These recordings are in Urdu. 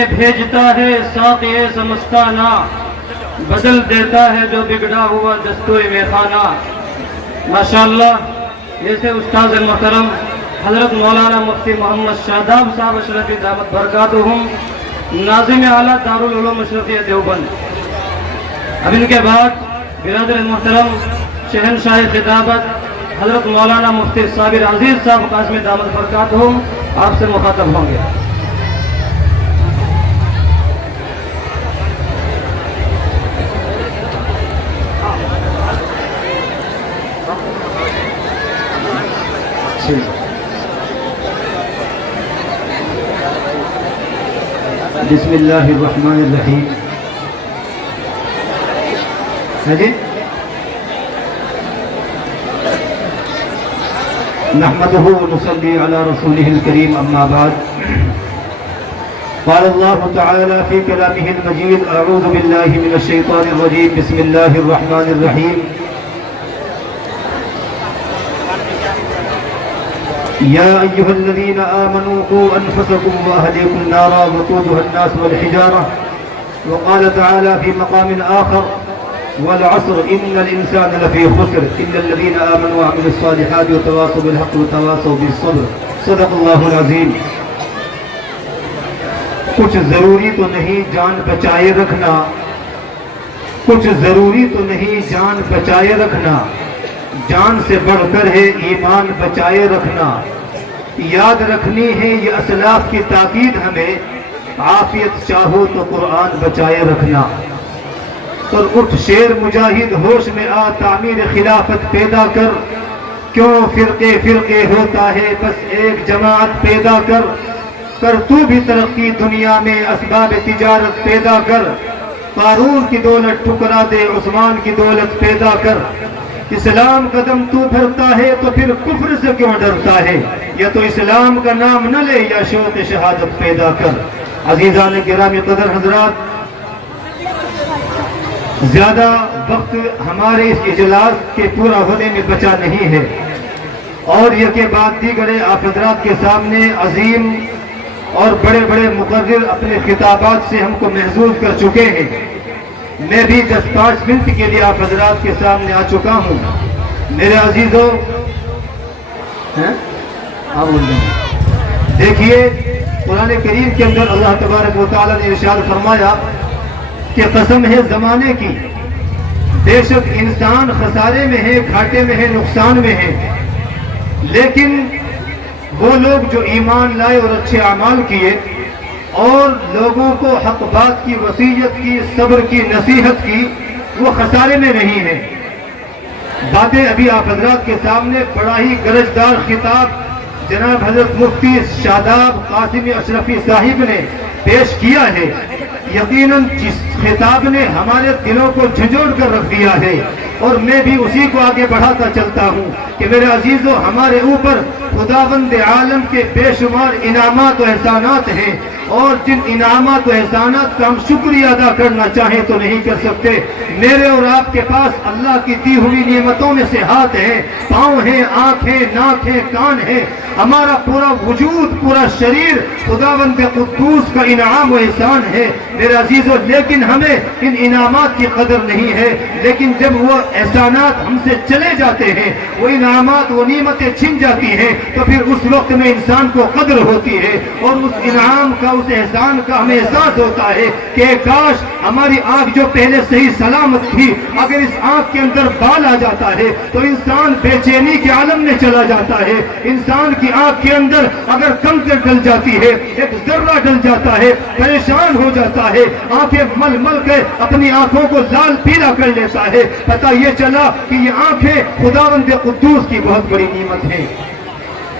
میں بھیجتا ہے ساقی سمستانہ، بدل دیتا ہے جو بگڑا ہوا دستور میخانہ۔ ماشاءاللہ، جیسے استاد محترم حضرت مولانا مفتی محمد شاداب صاحب اشرفی دامت برکاتہم، ناظم اعلیٰ دارالعلوم اشرفیہ دیوبند۔ اب ان کے بعد برادر محترم شہنشاہ خطابت حضرت مولانا مفتی صابر عزیز صاحب قاسمی دامت برکاتہم آپ سے مخاطب ہوں گے۔ بسم اللہ الرحمن الرحیم۔ نحمده ونصلي على رسوله الكريم أما بعد قال الله تعالى في كلامه المجيد أعوذ بالله من الشيطان الرجيم بسم الله الرحمن الرحيم يا أيها الذين آمنوا قوا أنفسكم وأهليكم نارا وقودها الناس والحجارة وقال تعالى في مقام آخر والعصر إن الإنسان لفي خسر إلا الذين آمنوا وعملوا الصالحات وتواصوا بالحق وتواصوا بالصبر صدق الله العظيم۔ کچھ ضروری تو نہیں جان بچائے رکھنا، کچھ ضروری تو نہیں جان بچائے رکھنا، جان سے بڑھ کر ہے ایمان بچائے رکھنا۔ یاد رکھنی ہے یہ اسلاف کی تاکید ہمیں، عافیت چاہو تو قرآن بچائے رکھنا۔ اور اٹھ شیر مجاہد ہوش میں آ تعمیر خلافت پیدا کر، کیوں فرقے فرقے ہوتا ہے بس ایک جماعت پیدا کر تو بھی ترقی دنیا میں اسباب تجارت پیدا کر، قارون کی دولت ٹھکرا دے عثمان کی دولت پیدا کر۔ اسلام قدم تو بھرتا ہے تو پھر کفر سے کیوں ڈرتا ہے، یا تو اسلام کا نام نہ لے یا شوق شہادت پیدا کر۔ عزیزان گرامی قدر حضرات، زیادہ وقت ہمارے اس اجلاس کے پورا ہونے میں بچا نہیں ہے، اور یہ کہ بات دیگرے آپ حضرات کے سامنے عظیم اور بڑے بڑے مقرر اپنے خطابات سے ہم کو محظوظ کر چکے ہیں۔ میں بھی 10-5 منٹ کے لیے آپ حضرات کے سامنے آ چکا ہوں۔ میرے عزیزوں، دیکھیے قرآن کریم کے اندر اللہ تبارک و تعالیٰ نے ارشاد فرمایا کہ قسم ہے زمانے کی، بے شک انسان خسارے میں ہے، گھاٹے میں ہے، نقصان میں ہے، لیکن وہ لوگ جو ایمان لائے اور اچھے اعمال کیے اور لوگوں کو حق بات کی وصیت کی، صبر کی، نصیحت کی، وہ خسارے میں نہیں ہیں۔ باتیں ابھی آپ حضرات کے سامنے بڑا ہی گرجدار خطاب جناب حضرت مفتی شاداب قاسمی اشرفی صاحب نے پیش کیا ہے۔ یقیناً جس خطاب نے ہمارے دلوں کو جھنجھوڑ کر رکھ دیا ہے، اور میں بھی اسی کو آگے بڑھاتا چلتا ہوں کہ میرے عزیزوں، ہمارے اوپر خداوند عالم کے بے شمار انعامات و احسانات ہیں، اور جن انعامات و احسانات کا ہم شکریہ ادا کرنا چاہیں تو نہیں کر سکتے۔ میرے اور آپ کے پاس اللہ کی دی ہوئی نعمتوں میں سے ہاتھ ہیں، پاؤں ہیں، آنکھ ہیں، ناک ہے، کان ہے، ہمارا پورا وجود، پورا شریر خداوند قدوس کا انعام و احسان ہے میرے عزیزوں، لیکن ہمیں ان انعامات کی قدر نہیں ہے۔ لیکن جب وہ احسانات ہم سے چلے جاتے ہیں، وہ انعامات، وہ نعمتیں چھن جاتی ہیں، تو پھر اس وقت میں انسان کو قدر ہوتی ہے، اور اس انعام کا، اس احسان کا ہمیں احساس ہوتا ہے کہ کاش ہماری آنکھ جو پہلے صحیح سلامت تھی، اگر اس آنکھ کے اندر بال آ جاتا ہے تو انسان بے چینی کے عالم میں چلا جاتا ہے۔ انسان کی آنکھ کے اندر اگر کنکر ڈل جاتی ہے، ایک ذرہ ڈل جاتا ہے، پریشان ہو جاتا ہے، آنکھیں مل مل کے اپنی آنکھوں کو لال پیلا کر لیتا ہے۔ پتہ یہ چلا کہ یہ آنکھیں خداوند قدوس کی بہت بڑی نعمت ہے۔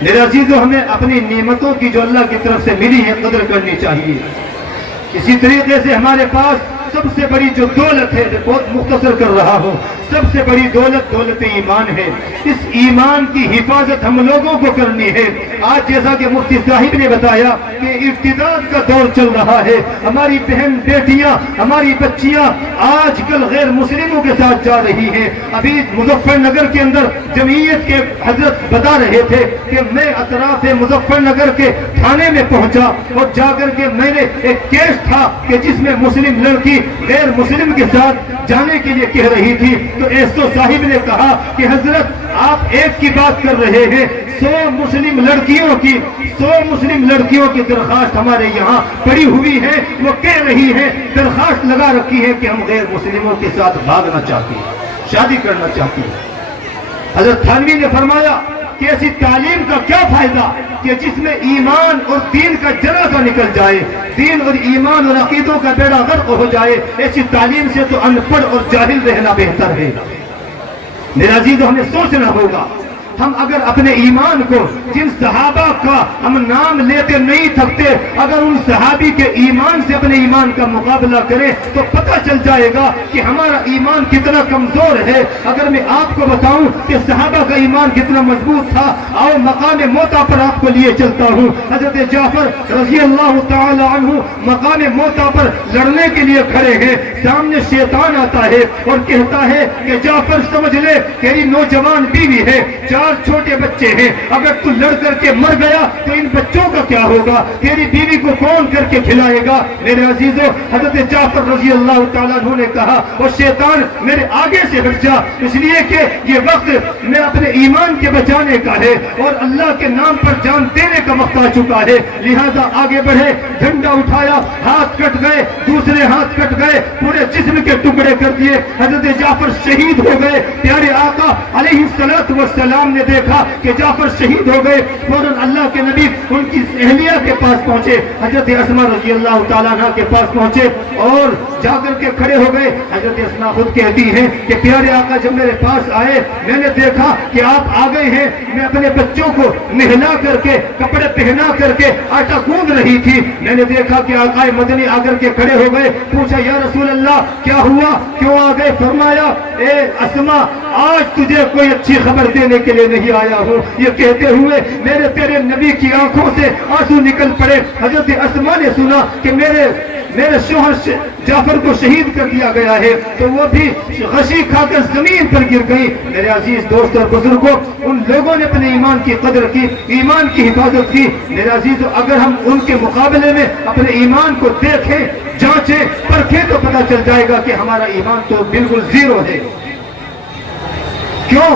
میرے عزیزوں، ہمیں اپنی نعمتوں کی جو اللہ کی طرف سے ملی ہے قدر کرنی چاہیے۔ اسی طریقے سے ہمارے پاس سب سے بڑی جو دولت ہے، بہت مختصر کر رہا ہوں، سب سے بڑی دولت دولت ایمان ہے۔ اس ایمان کی حفاظت ہم لوگوں کو کرنی ہے۔ آج جیسا کہ مفتی صاحب نے بتایا کہ ارتداد کا دور چل رہا ہے، ہماری بہن بیٹیاں، ہماری بچیاں آج کل غیر مسلموں کے ساتھ جا رہی ہیں۔ ابھی مظفر نگر کے اندر جمعیت کے حضرت بتا رہے تھے کہ میں اطراف مظفر نگر کے تھانے میں پہنچا اور جا کر کے میں نے ایک کیس تھا کہ جس میں مسلم لڑکی غیر مسلم کے ساتھ جانے کے لیے کہہ رہی تھی، تو ایسو صاحب نے کہا کہ حضرت آپ ایک کی بات کر رہے ہیں، 100 مسلم لڑکیوں کی درخواست ہمارے یہاں پڑی ہوئی ہے، وہ کہہ رہی ہے، درخواست لگا رکھی ہے کہ ہم غیر مسلموں کے ساتھ بھاگنا چاہتی ہیں، شادی کرنا چاہتی ہیں۔ حضرت تھانوی نے فرمایا کہ ایسی تعلیم کا کیا فائدہ کہ جس میں ایمان اور دین کا جنازہ نکل جائے، دین اور ایمان اور عقیدوں کا بیڑا غرق ہو جائے۔ ایسی تعلیم سے تو ان پڑھ اور جاہل رہنا بہتر ہے۔ میرا عزیزو، ہمیں سوچنا ہوگا، ہم اگر اپنے ایمان کو، جن صحابہ کا ہم نام لیتے نہیں تھکتے، اگر ان صحابی کے ایمان سے اپنے ایمان کا مقابلہ کریں تو پتہ چل جائے گا کہ ہمارا ایمان کتنا کمزور ہے۔ اگر میں آپ کو بتاؤں کہ صحابہ کا ایمان کتنا مضبوط تھا، آؤ مقام موتا پر آپ کو لیے چلتا ہوں۔ حضرت جعفر رضی اللہ تعالی عنہ مقام موتا پر لڑنے کے لیے کھڑے ہیں، سامنے شیطان آتا ہے اور کہتا ہے کہ جعفر سمجھ لے تیری نوجوان بیوی ہے، 4 چھوٹے بچے ہیں، اگر تو لڑ کر کے مر گیا تو ان بچوں کا کیا ہوگا، تیری بیوی کو کون کر کے کھلائے گا۔ میرے عزیزو، حضرت جعفر رضی اللہ تعالیٰ عنہ نے کہا، اور شیطان میرے آگے سے ہٹ جا، اس لیے کہ یہ وقت میں اپنے ایمان کے بچانے کا ہے اور اللہ کے نام پر جان دینے کا وقت آ چکا ہے، لہذا آگے بڑھے۔ جھنڈا اٹھایا، ہاتھ کٹ گئے، دوسرے ہاتھ کٹ گئے، پورے جسم کے ٹکڑے کر دیے، حضرت جعفر شہید ہو گئے۔ پیارے آقا علیہ السلام نے دیکھا کہ جعفر شہید ہو گئے، فوراً اللہ کے نبی ان کی اہلیہ کے پاس پہنچے، حضرت اسماء رضی اللہ تعالیٰ عنہ کے پاس پہنچے اور جا کر کے کھڑے ہو گئے۔ حضرت اسماء خود کہتی ہیں کہ پیارے آقا جب میرے پاس آئے، میں نے دیکھا کہ آپ آ گئے ہیں، میں اپنے بچوں کو نہلا کر کے، کپڑے پہنا کر کے آٹا گوندھ رہی تھی، میں نے دیکھا کہ آقا مدنی آ کر کے کھڑے ہو گئے۔ پوچھا یا رسول اللہ کیا ہوا، کیوں آ گئے؟ فرمایا اے اسماء، آج تجھے کوئی اچھی خبر دینے کے لیے نہیں آیا ہوں۔ یہ کہتے ہوئے میرے تیرے نبی کی آنکھوں سے آنسو نکل پڑے۔ حضرت اسماء نے سنا کہ میرے شوہر جعفر کو شہید کر دیا گیا ہے، تو وہ بھی غشی کھا کر زمین پر گر گئی۔ میرے عزیز دوست اور بزرگوں، ان لوگوں نے اپنے ایمان کی قدر کی، ایمان کی حفاظت کی۔ میرے عزیز، اگر ہم ان کے مقابلے میں اپنے ایمان کو دیکھیں، جانچیں، پرکھیں تو پتہ چل جائے گا کہ ہمارا ایمان تو بالکل زیرو ہے۔ کیوں؟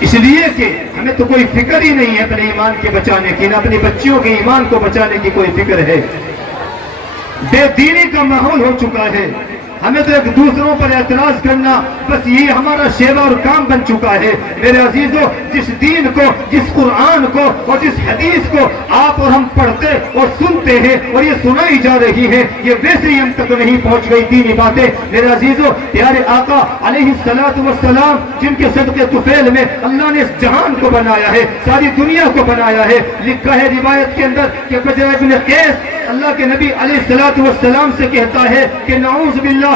اس لیے کہ ہمیں تو کوئی فکر ہی نہیں ہے اپنے ایمان کے بچانے کی، نہ اپنی بچیوں کے ایمان کو بچانے کی کوئی فکر ہے۔ بے دینی کا ماحول ہو چکا ہے، ہمیں تو ایک دوسروں پر اعتراض کرنا بس یہ ہمارا شیوا اور کام بن چکا ہے۔ میرے عزیزو، جس دین کو، جس قرآن کو اور جس حدیث کو آپ اور ہم پڑھتے اور سنتے ہیں اور یہ سنائی جا رہی ہے، یہ ویسے ہی ہم تک نہیں پہنچ گئی دینی باتیں۔ میرے عزیزو، پیارے آقا علیہ السلام جن کے صدقے طفیل میں اللہ نے اس جہان کو بنایا ہے، ساری دنیا کو بنایا ہے، لکھا ہے روایت کے اندر کہ بجائے ابن قیس اللہ کے نبی علیہ السلام سے کہتا ہے کہ نعوذ باللہ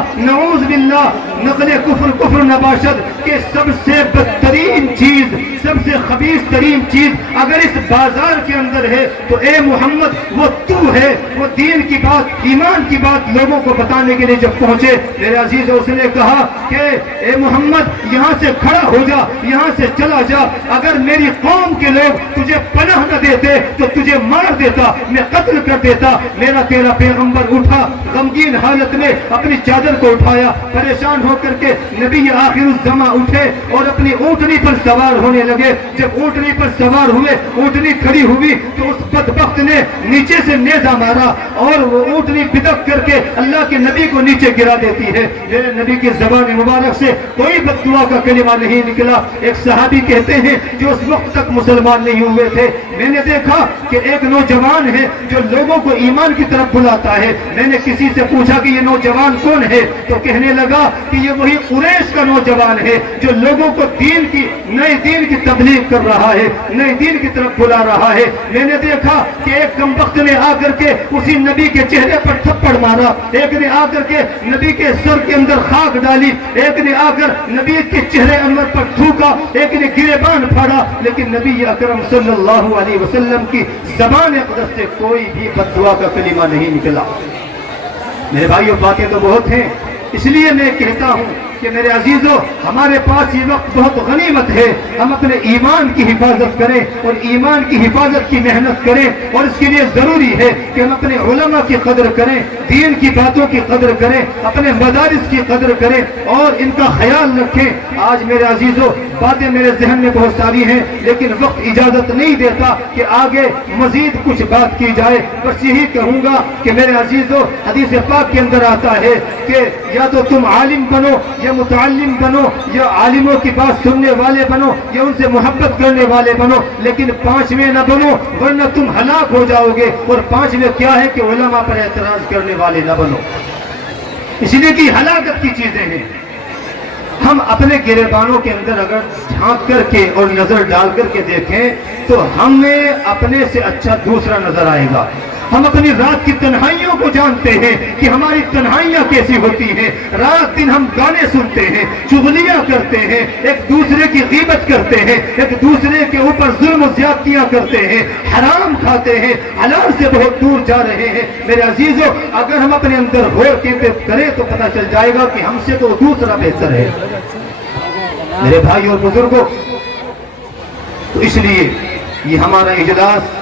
نقل کفر نباشد، کہ سب سے بدترین چیز، سب سے خبیث ترین چیز اگر اس بازار کے اندر ہے تو اے محمد وہ تو ہے۔ وہ دین کی بات، ایمان کی بات لوگوں کو بتانے کے لیے جب پہنچے، میرے عزیز، اس نے کہا کہ اے محمد یہاں سے کھڑا ہو جا، یہاں سے چلا جا، اگر میری قوم کے لوگ تجھے پناہ نہ دیتے تو تجھے مار دیتا، میں قتل کر دیتا۔ میرا تیرا پیغمبر اٹھا، غمگین حالت میں اپنی چادر کو اٹھایا، پریشان ہو کر کے نبی آخر الزماں اٹھے اور اپنی اونٹنی پر سوار ہونے لگے۔ جب اونٹنی پر سوار ہوئے، اونٹنی کھڑی ہوئی تو اس بدبخت نے نیچے سے نیزہ مارا اور وہ اونٹنی بدک کر کے اللہ کے نبی کو نیچے گرا دیتی ہے۔ میرے نبی کی زبان مبارک سے کوئی بد دعا کا کلمہ نہیں نکلا۔ ایک صحابی کہتے ہیں جو اس وقت تک مسلمان نہیں ہوئے تھے، میں نے دیکھا کہ ایک نوجوان ہے جو لوگوں کو ایمان کی طرف بلاتا ہے۔ میں نے کسی سے پوچھا کہ یہ نوجوان کون ہے، تو کہنے لگا کہ یہ وہی قریش کا نوجوان ہے جو لوگوں کو دین کی نئے دین کی تبلیغ کر رہا ہے، نئے دین کی طرف بلا رہا ہے۔ میں نے دیکھا کہ ایک کم وقت نے آ کر کے اسی نبی کے چہرے پر تھپڑ مارا، ایک نے آ کر کے نبی کے سر کے اندر خاک ڈالی، ایک نے آ کر نبی کے چہرے انور پر تھوکا، ایک نے گریبان پھاڑا، لیکن نبی اکرم صلی اللہ علیہ وسلم کی زبان اقدس سے کوئی بھی بد دعا کا کلمہ نہیں نکلا۔ میرے بھائیوں، باتیں تو بہت ہیں، اس لیے میں کہتا ہوں کہ میرے عزیزوں، ہمارے پاس یہ وقت بہت غنیمت ہے، ہم اپنے ایمان کی حفاظت کریں اور ایمان کی حفاظت کی محنت کریں، اور اس کے لیے ضروری ہے کہ ہم اپنے علماء کی قدر کریں، دین کی باتوں کی قدر کریں، اپنے مدارس کی قدر کریں اور ان کا خیال رکھیں۔ آج میرے عزیزوں، باتیں میرے ذہن میں بہت ساری ہیں، لیکن وقت اجازت نہیں دیتا کہ آگے مزید کچھ بات کی جائے۔ بس یہی کہوں گا کہ میرے عزیزوں، حدیث پاک کے اندر آتا ہے کہ یا تو تم عالم بنو یا متعلم بنو، یا عالموں کی بات سننے والے بنو یا ان سے محبت کرنے والے بنو، لیکن پانچویں نہ بنو ورنہ تم ہلاک ہو جاؤ گے۔ اور پانچویں کیا ہے کہ علماء پر اعتراض کرنے والے نہ بنو، اس لیے کہ ہلاکت کی چیزیں ہیں۔ ہم اپنے گریبانوں کے اندر اگر جھانک کر کے اور نظر ڈال کر کے دیکھیں تو ہمیں اپنے سے اچھا دوسرا نظر آئے گا۔ ہم اپنی رات کی تنہائیوں کو جانتے ہیں کہ ہماری تنہائیاں کیسی ہوتی ہیں۔ رات دن ہم گانے سنتے ہیں، چغلیاں کرتے ہیں، ایک دوسرے کی غیبت کرتے ہیں، ایک دوسرے کے اوپر ظلم و زیادتیاں کرتے ہیں، حرام کھاتے ہیں، حلال سے بہت دور جا رہے ہیں۔ میرے عزیزوں، اگر ہم اپنے اندر غور کریں تو پتہ چل جائے گا کہ ہم سے تو دوسرا بہتر ہے۔ میرے بھائی اور بزرگوں، تو اس لیے یہ ہمارا اجلاس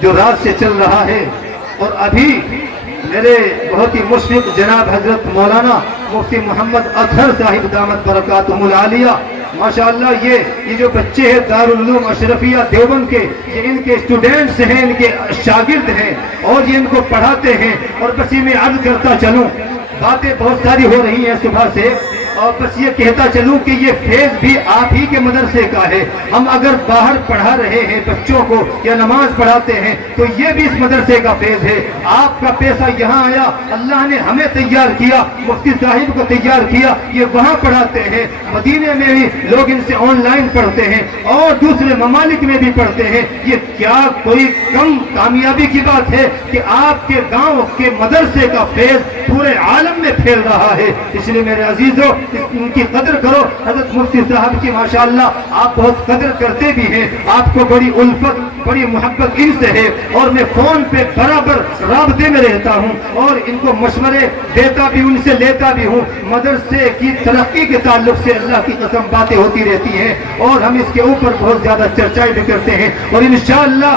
جو رات سے چل رہا ہے، اور ابھی میرے بہت ہی مشفق جناب حضرت مولانا مفتی محمد اطہر صاحب دامت برکاتہم العالیہ، ماشاءاللہ یہ جو بچے ہیں دارالعلوم اشرفیہ دیوبند کے، یہ ان کے اسٹوڈنٹس ہیں، ان کے شاگرد ہیں اور یہ ان کو پڑھاتے ہیں۔ اور بس یہ میں عرض کرتا چلوں، باتیں بہت ساری ہو رہی ہیں صبح سے، اور بس یہ کہتا چلوں کہ یہ فیض بھی آپ ہی کے مدرسے کا ہے۔ ہم اگر باہر پڑھا رہے ہیں بچوں کو یا نماز پڑھاتے ہیں تو یہ بھی اس مدرسے کا فیض ہے۔ آپ کا پیسہ یہاں آیا، اللہ نے ہمیں تیار کیا، مفتی صاحب کو تیار کیا، یہ وہاں پڑھاتے ہیں، مدینے میں بھی لوگ ان سے آن لائن پڑھتے ہیں اور دوسرے ممالک میں بھی پڑھتے ہیں۔ یہ کیا کوئی کم کامیابی کی بات ہے کہ آپ کے گاؤں کے مدرسے کا فیض پورے عالم میں پھیل رہا ہے؟ اس لیے میرے عزیزوں، ان کی قدر کرو۔ حضرت مفتی صاحب کی ماشاءاللہ آپ بہت قدر کرتے بھی ہیں، آپ کو بڑی الفت بڑی محبت ان سے ہے، اور میں فون پہ برابر رابطے میں رہتا ہوں اور ان کو مشورے دیتا بھی، ان سے لیتا بھی ہوں۔ مدرسے کی ترقی کے تعلق سے اللہ کی قسم باتیں ہوتی رہتی ہیں اور ہم اس کے اوپر بہت زیادہ چرچائیں بھی کرتے ہیں، اور انشاءاللہ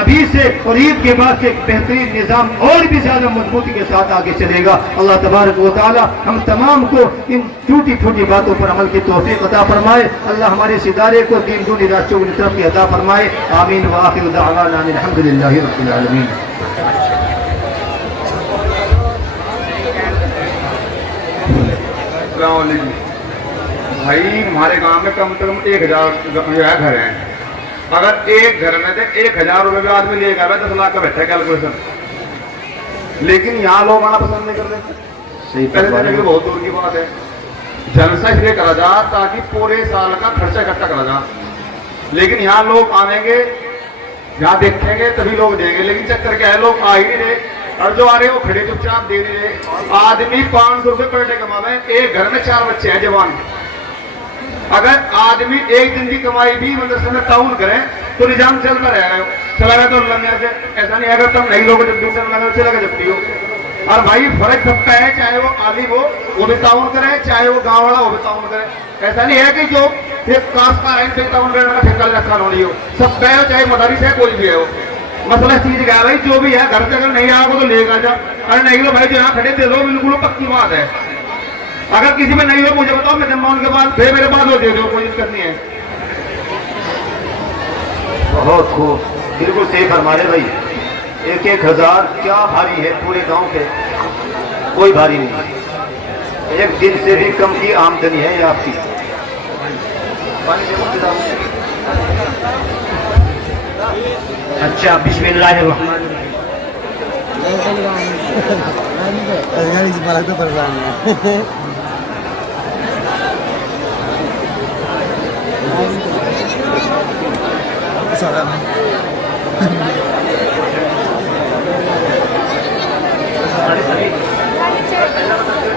ابھی سے اور عید کے بعد سے ایک بہترین نظام اور بھی زیادہ مضبوطی کے ساتھ آگے چلے گا۔ اللہ تبارک و تعالی ہم تمام کو ان ٹوٹی پھوٹی باتوں پر عمل کی توفیق عطا فرمائے۔ اللہ ہمارے اس ادارے کو دین دنیا راستوں کی طرف عطا فرمائے۔ آمین وآخر دعوانا الحمدللہ رب العالمین۔ السلام علیکم بھائی، ہمارے گاؤں میں کم سے کم 1000 گھر ہیں۔ اگر ایک گھر میں 1000 روپے بھی آدمی لے گا 10 لاکھ کا بیٹھا کیلکولیشن، لیکن یہاں لوگ آنا پسند نہیں کرتے۔ پیسے دینے کے بہت دور کی بات ہے۔ جلسہ اس لیے کرا جا تاکہ پورے سال کا خرچہ اکٹھا کرا جا، لیکن یہاں لوگ آئیں گے، یہاں دیکھیں گے تبھی لوگ دیں گے، لیکن چکر کیا ہے، لوگ آ ہی نہیں رہے، اور جو آ رہے ہیں وہ کھڑے چپ چاپ دے نہیں رہے۔ آدمی 500 روپے پر ڈے کما رہے ہیں، ایک گھر میں 4 بچے ہیں جوان۔ اگر آدمی ایک دن کی کمائی بھی مدرسے میں تعاون کریں تو نظام چلتا رہے گا، چلا گیا تو اللہ سے ایسا نہیں ہے۔ اگر تم نہیں لوگ جب دوسرے لگا چلا گا جب بھی ہو، اور بھائی فرق سب کا ہے، چاہے وہ عالم ہو وہ بھی تعاون کرے، چاہے وہ گاؤں والا وہ بھی تعاون کرے۔ ایسا نہیں ہے کہ جو ایک کاشتکار ہے ان سے تعاون کرنے کا ٹھیکہ رکھا نہیں ہو، سب کا ہے، چاہے مدارس ہے کوئی بھی ہے۔ وہ مسئلہ اس چیز کا ہے بھائی، جو بھی ہے گھر سے اگر نہیں آیا وہ تو لے گا جا، اگر نہیں لو بھائی جو یہاں کھڑے دے دو، بالکل پکی بات ہے۔ اگر کسی میں نہیں ہو مجھے بتاؤ، میں جمع ان کے بعد پھر میرے پاس وہ دے دو، کوشش کرنی ہے۔ بہت خوب، بالکل صحیح فرما رہے بھائی۔ 1000 کیا بھاری ہے پورے گاؤں کے؟ کوئی بھاری نہیں، ایک دن سے بھی کم کی آمدنی ہے یہ آپ کی۔ اچھا، بسم اللہ الرحمن الرحیم۔ گاڑی سے پالک تو پریشان ہے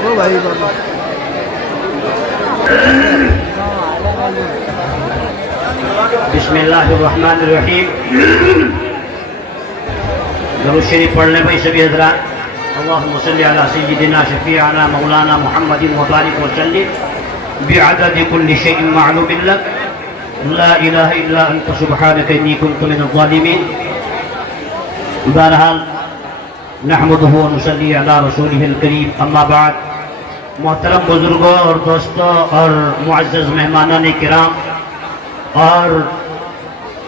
وہ بھائی بسم اللہ الرحمن الرحیم درود شریف پڑھنے بھائی سبھی حضرات اللہم صلی علی سیدنا شفیعنا مولانا محمد مبارک وسلم بعدد کل شیء معلوم لک لا الہ الا انت سبحانک انی کنت من الظالمین بہرحال نحمدہ ونصلی علی رسولہ الکریم اما بعد محترم بزرگوں اور دوستوں اور معزز مہمانان کرام اور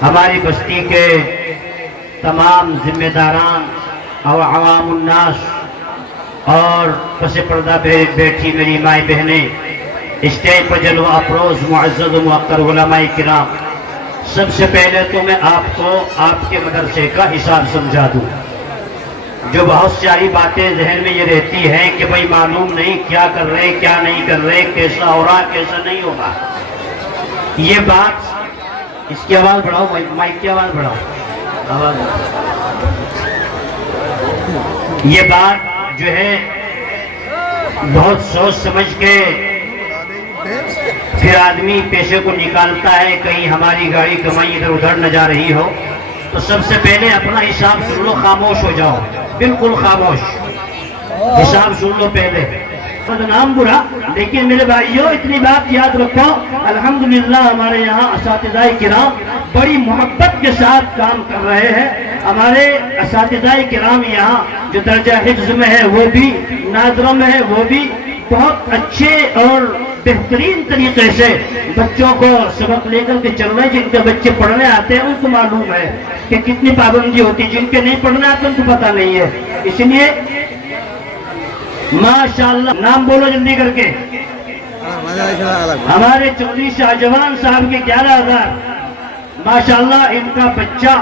ہماری بستی کے تمام ذمہ داران اور عوام الناس اور پس پردہ بیٹھی میری مائیں بہنیں اسٹیج پر جلوہ افروز معزز و موقر علماء کرام سب سے پہلے تو میں آپ کو آپ کے مدرسے کا حساب سمجھا دوں جو بہت ساری باتیں ذہن میں یہ رہتی ہیں کہ بھئی معلوم نہیں کیا کر رہے کیا نہیں کر رہے کیسا ہو رہا کیسا نہیں ہوگا یہ بات اس کی آواز بڑھاؤ مائک کی آواز بڑھاؤ آواز یہ بات جو ہے بہت سوچ سمجھ کے پھر آدمی پیسے کو نکالتا ہے کہیں ہماری گاڑی کمائی ادھر ادھر نہ جا رہی ہو تو سب سے پہلے اپنا حساب سن لو خاموش ہو جاؤ بالکل خاموش حساب سن لو پہلے بدنام برا لیکن میرے بھائیوں اتنی بات یاد رکھو الحمدللہ ہمارے یہاں اساتذہ کرام بڑی محبت کے ساتھ کام کر رہے ہیں ہمارے اساتذہ کرام یہاں جو درجہ حفظ میں ہے وہ بھی ناظروں میں ہے وہ بھی بہت اچھے اور بہترین طریقے سے بچوں کو سبق لے کر کے چل رہے ہیں جن کے بچے پڑھنے آتے ہیں ان کو معلوم ہے کہ کتنی پابندی ہوتی ہے جن کے نہیں پڑھنے آتے ان کو پتہ نہیں ہے اس لیے ماشاءاللہ نام بولو جلدی کر کے ہمارے چودھری شاہجہان صاحب کے 11,000 ماشاءاللہ ان کا بچہ